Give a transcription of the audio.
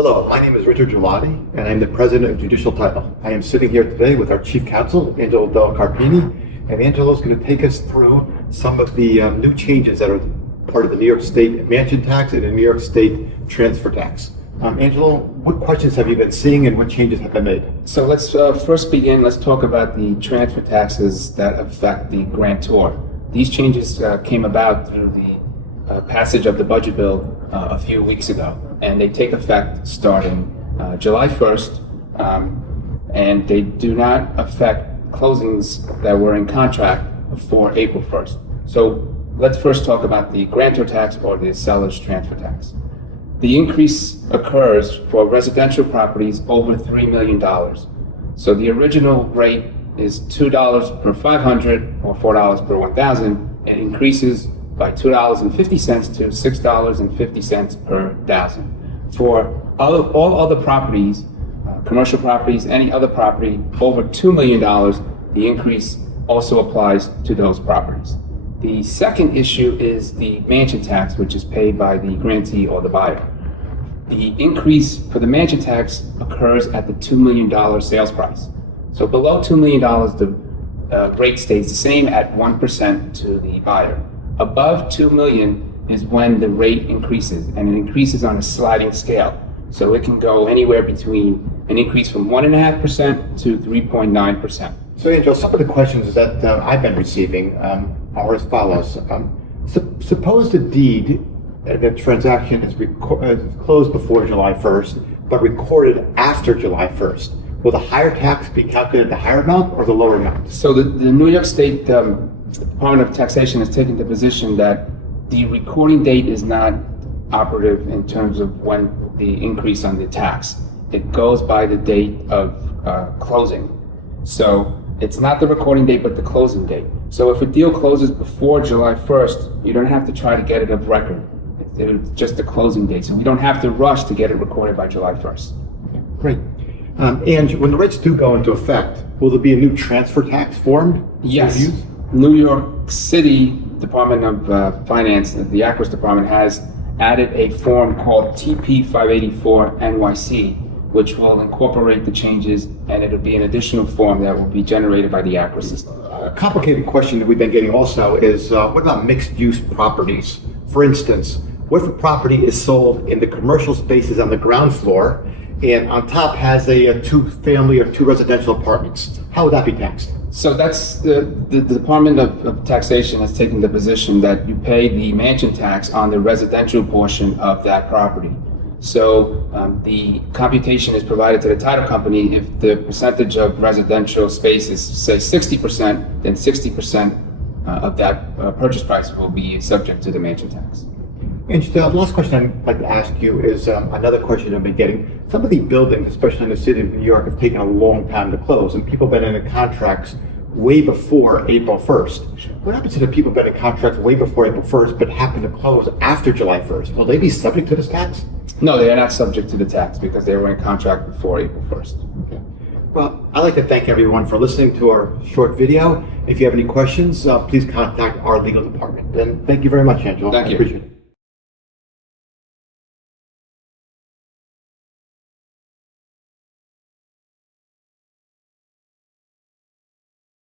Hello, my name is Richard Gelati, and I'm the president of Judicial Title. I am sitting here today with our chief counsel, Angelo Del Carpini, and Angelo is going to take us through some of the new changes that are part of the New York State mansion tax and the New York State transfer tax. Angelo, what questions have you been seeing and what changes have been made? So let's first begin. Let's talk about the transfer taxes that affect the grantor. These changes came about through the passage of the budget bill a few weeks ago, and they take effect starting July 1st, and they do not affect closings that were in contract before April 1st. So let's first talk about the grantor tax or the seller's transfer tax. The increase occurs for residential properties over $3 million. So the original rate is $2 per 500 or $4 per 1,000. It increases by $2.50 to $6.50 per 1,000. For all other properties, commercial properties, any other property over $2 million, the increase also applies to those properties. The second issue is the mansion tax, which is paid by the grantee or the buyer. The increase for the mansion tax occurs at the $2 million sales price. So below $2 million, the rate stays the same at 1% to the buyer. Above $2 million is when the rate increases, and it increases on a sliding scale. So it can go anywhere between an increase from 1.5% to 3.9%. So, Angelo, some of the questions that I've been receiving are as follows. Suppose the deed, the transaction is closed before July 1st, but recorded after July 1st. Will the higher tax be calculated the higher amount or the lower amount? So the New York State Department of Taxation has taken the position that the recording date is not operative in terms of when the increase on the tax. It goes by the date of closing. So it's not the recording date, but the closing date. So if a deal closes before July 1st, you don't have to try to get it of record. It's just the closing date. So we don't have to rush to get it recorded by July 1st. Great. And when the rates do go into effect, will there be a new transfer tax formed? Yes. New York City Department of Finance, the Acros Department, has added a form called TP 584 NYC, which will incorporate the changes, and it'll be an additional form that will be generated by the Acros system. A complicated question that we've been getting also is what about mixed-use properties? For instance, what if a property is sold in the commercial spaces on the ground floor and on top has a two-family or two residential apartments? How would that be taxed? So that's the Department of Taxation has taken the position that you pay the mansion tax on the residential portion of that property. So the computation is provided to the title company. If the percentage of residential space is, say, 60%, then 60% of that purchase price will be subject to the mansion tax. And the last question I'd like to ask you is another question I've been getting. Some of the buildings, especially in the city of New York, have taken a long time to close, and people have been in the contracts way before April 1st. What happens to the people who've been in contracts way before April 1st but happen to close after July 1st? Will they be subject to this tax? No, they are not subject to the tax because they were in contract before April 1st. Okay. Well, I'd like to thank everyone for listening to our short video. If you have any questions, please contact our legal department. And thank you very much, Angelo. Thank you. I appreciate it.